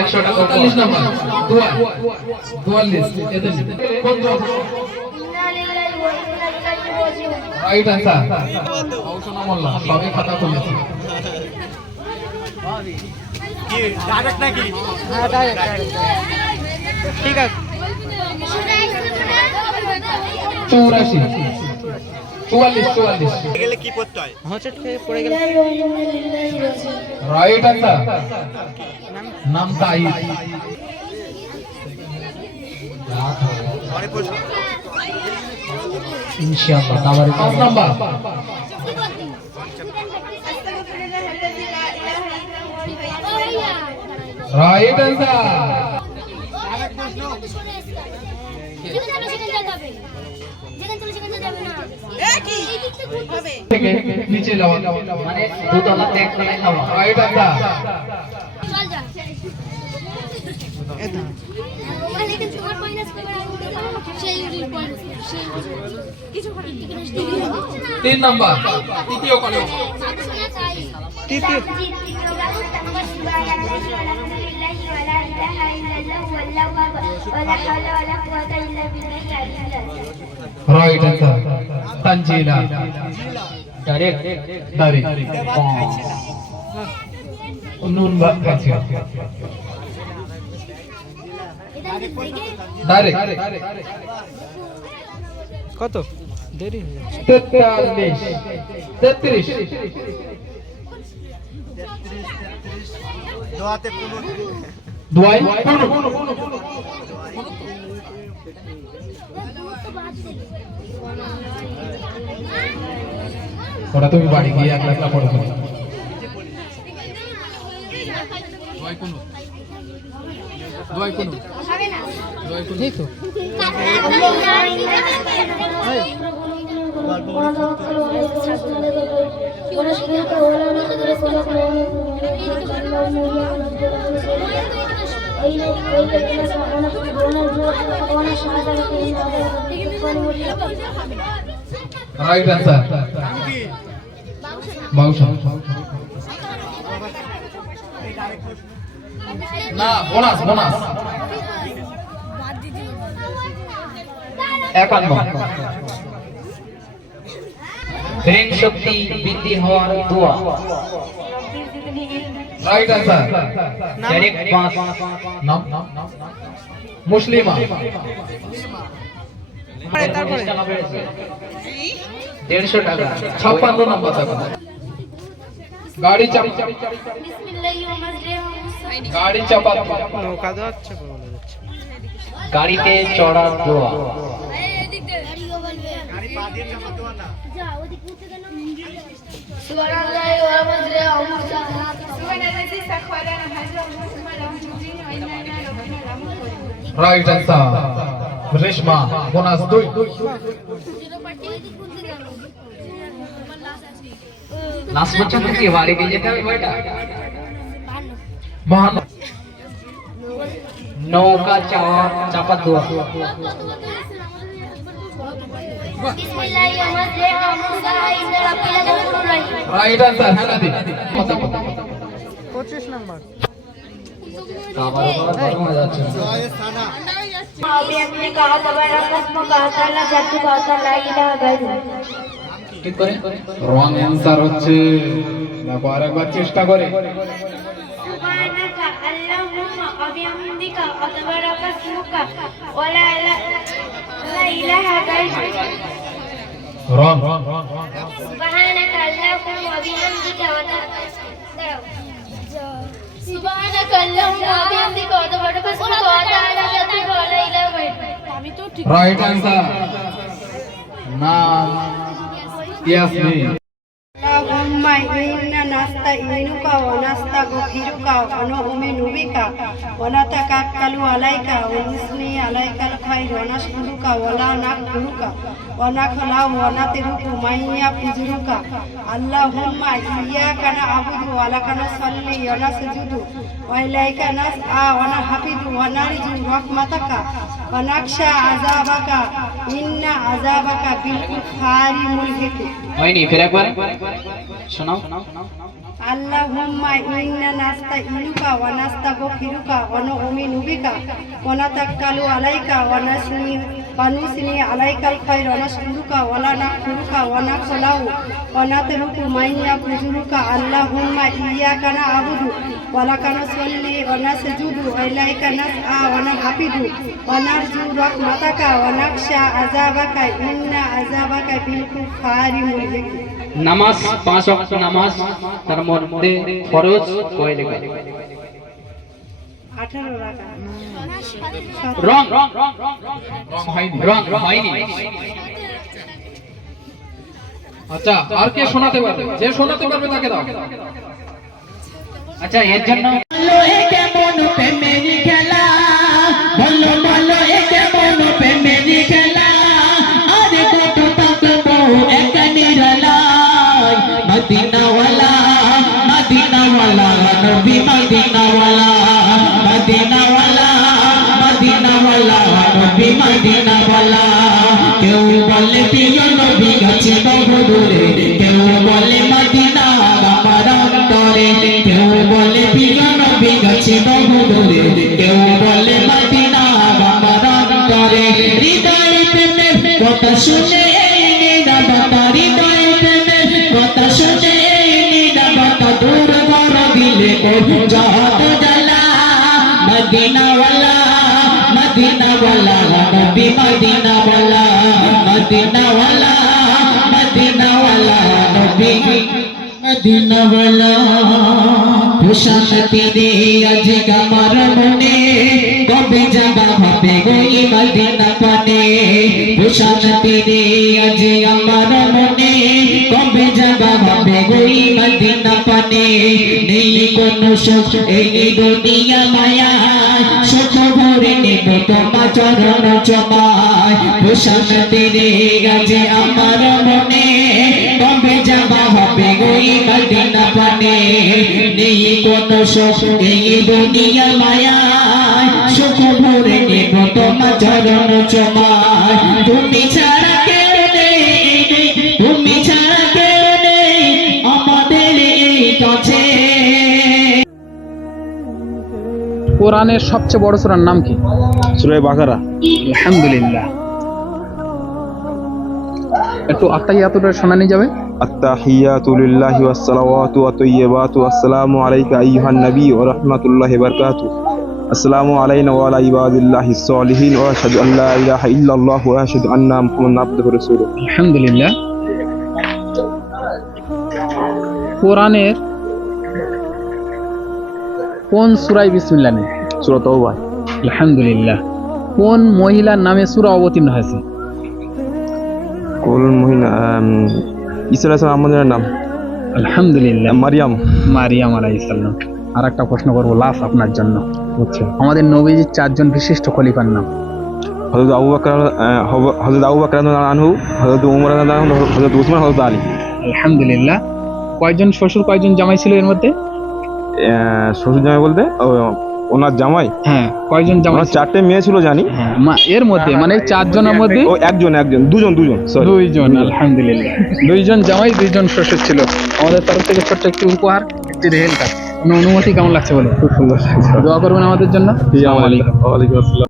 একশো টাকা চল্লিশ নম্বর চুয়াল্লিশ রাইট আনসার কৌশল মোল্লা সবই খাতা খুলেছে। ঠিক আছে। চৌরাশি। চুয়াল্লিশ চুয়াল্লিশ। গেলে কি করতে হয়? হোঁচট খেয়ে পড়ে গেল? রাইট আনসার নাম পরে ইনশাআল্লাহ তাবারে পাঁচ নাম্বার। রাইট আনসার থেকে নিচে যাওয়া মানে দুতলা ত্যাগ করে খাওয়া। রাইট আনসার তিন নাম্বার। তৃতীয় কলেজ। তৃতীয়। রাইট আনসার তঞ্জিলা ডাইরেক্ট দারি নুন ভাত খাচ্ছে ডাইরেক্ট কত দেরি হয়ে যাচ্ছে তেতাল্লিশ তেত্রিশ দোয়াতে কোনো দুয়াই ওটা তুমি বাড়ি গিয়ে এক লাখ পড়ে ফেলো রাইট আনসার বাউশা না বোনাস বোনাস। একান্ন ব্রেন শক্তি বৃদ্ধি হওয়ার দোয়া। রাইট আনসার ডাইরেক্ট পাঁচ নাম মুসলিমা দেড়শো টাকা। ছাপ্পান্ন নম্বর টাকা। গাড়ি চাপ গাড়ি চাপা নৌকা যাচ্ছে। গাড়িতে চড়ার দোয়া রাইট আনসার রেশমা বোনাস দুই লাস্ট পর্যন্ত কি বাড়ি দিয়ে যেতে হবে বইটা বাহান্ন নৌকা চাওয়ার চাপার দোয়া হ্যাঁ দিন পঁচিশ নাম্বার। হয়ে ঠিক করে? রং অ্যান্সার হচ্ছে দেখো আরেকবার চেষ্টা করে। wrong subhanaka allahumma wa bihamdika wa subhanaka allahumma wa bihamdika wa tabarakta wa ta'ala jatika wa la ilaha illa anta right answer now yes me ইউনা নাস্তা ইনুকা অনাস্তা গফিরুকা অনহমে নুবিকা। অনাতা কাককালু আলাইকা অনুসনি আলাইকাল খাই অনাসুরুকা অলা নাক ফুরুকা। অনাখলা অনাতেরুকু মাইয়া পুজুরুকা। আল্লাহ হোম্মা ইয়া কানা আবুদু আলা কানা সল্লি অনাসুজুদু ওয়াইলাইকা নাস, আ, অনা হাফিদু অনারিজু রহমাতাকা। অনাকশা আজাবাকা ইন্না আজাবাকা বিল কুফারি মুলহিকু হয়নি ফের একবার শোনাও। আল্লাহুম্মা ইন্না নাস্তাইনুকা ওয়া নাস্তাগফিরুকা ওয়া নু'মিনু বিকা ওয়া নাতাক্কালু আলাইকা ওয়া নাসনি ওয়া নুসনি আলাইকাল খায়র ওয়া নাশকুরুকা ওয়া লা নাকফুরুকা ওয়া নাখলাউ ওয়া নাতরুকু মান ইয়াফজুরুকা আল্লাহুম্মা ইয়্যাকা না'বুদু ওয়া লাকা নাসাল্লি ওয়া নাসজুদু ওয়া ইলাইকা নাসআ ওয়া নাহফিদু ওয়া নারজু রাহমাতাকা ওয়া নাখশা আযাবাকা ইন্না আযাবাকা বিল কুফারি মুলহিক নামাজ পাঁচ ওয়াক্ত নামাজ তার মধ্যে ফরজ কয় রং। রং। রং রং হয়নি। আচ্ছা আর কে শোনাতে পারবে? যে শোনাতে পারবে তাকে দাও। আচ্ছা এর জন্য কেমন প্রেমের নবী মদিনাওয়ালা কেউ বলে, প্রিয় নবী গেছে বহুদূরে কেউ বলে, মদিনা আমার অন্তরে কেউ বলে, প্রিয় নবী গেছে বহুদূরে কেউ বলে, মদিনা আমার অন্তরে হৃদয় প্রেমের কথা শুনে এই নিরাপত্তা, হৃদয় দূর মদিনাওয়ালা মদিনাওয়ালা নবী মদিনাওয়ালা মদিনাওয়ালা মদিনাওয়ালা নবী মদিনাওয়ালা প্রশান্তি রে আজ আমার মনে, কবে যাবা হবে গই মদিনা পানে প্রশান্তি রে আজ আমার পানে নেই কোনো সুখ এই দুনিয়া মায়া সুখ ভরে নেব তোমার চরণ চমায়। প্রশান্তি রে আজ আমার মনে, কবে যাবা হবে গই মদিনা পানে নেই কোনো সুখ এই দুনিয়া মায়া সুখ ভরে নেব তোমার চরণ চমায়। তুমি ছাড়া কোরআনের সবচেয়ে বড় সুরার নাম কি? সুরাই বাকারা। আলহামদুলিল্লাহ। একটু আত্মাহিয়াতুটা শোনানি যাবে? আত্তাহিয়াতু লিল্লাহি সালাওয়াতু ওয়া তাইয়্যিবাতু আসসালামু আলাইকা আইয়ুহান ওয়া রাহমাতুল্লাহি ওয়া আসসালামু আলাইনা ওয়া আলা সালিহিন ওয়া আশহাদু আন লা ইলাহা ইল্লাল্লাহ ওয়া আশহাদু আন্না মুহাম্মাদান আবদুহু রাসূলুহু আলহামদুলিল্লাহ। কোরআনের কোন সুরাই বিসমিল্লা নেই? সুরা তওবা। আলহামদুলিল্লাহ। কোন মহিলার নামে সুরা অবতীর্ণ হয়েছে? কোন মহিলা ইসরা আমাদের নাম? আলহামদুলিল্লাহ। মারিয়াম। মারিয়াম ইসলাম আর একটা প্রশ্ন করব লাস্ট আপনার জন্য। আচ্ছা আমাদের নবীজির চারজন বিশিষ্ট খলিফার নাম। হজরত আবু বকর হজরত আবু বকর আনহু হজরত উমর আলহামদুলিল্লাহ। কয়জন শ্বশুর কয়জন জামাই ছিল এর মধ্যে? শ্বশুর জামাই বলতে ও, ওনার জামাই? হ্যাঁ কয়জন জামাই চারটে মেয়ে ছিল জানি। হ্যাঁ, মা- এর মধ্যে মানে চারজনের মধ্যে ও একজন একজন দুজন দুজন সরি দুইজন আলহামদুলিল্লাহ। দুইজন জামাই দুইজন শ্বশুর ছিল। আমাদের তরফ থেকে ছোট্ট একটি উপহার একটি রেহেল কাজ অনুমতি কেমন লাগছে বলে? খুব সুন্দর দোয়া করবেন আমাদের জন্য। আসসালাম।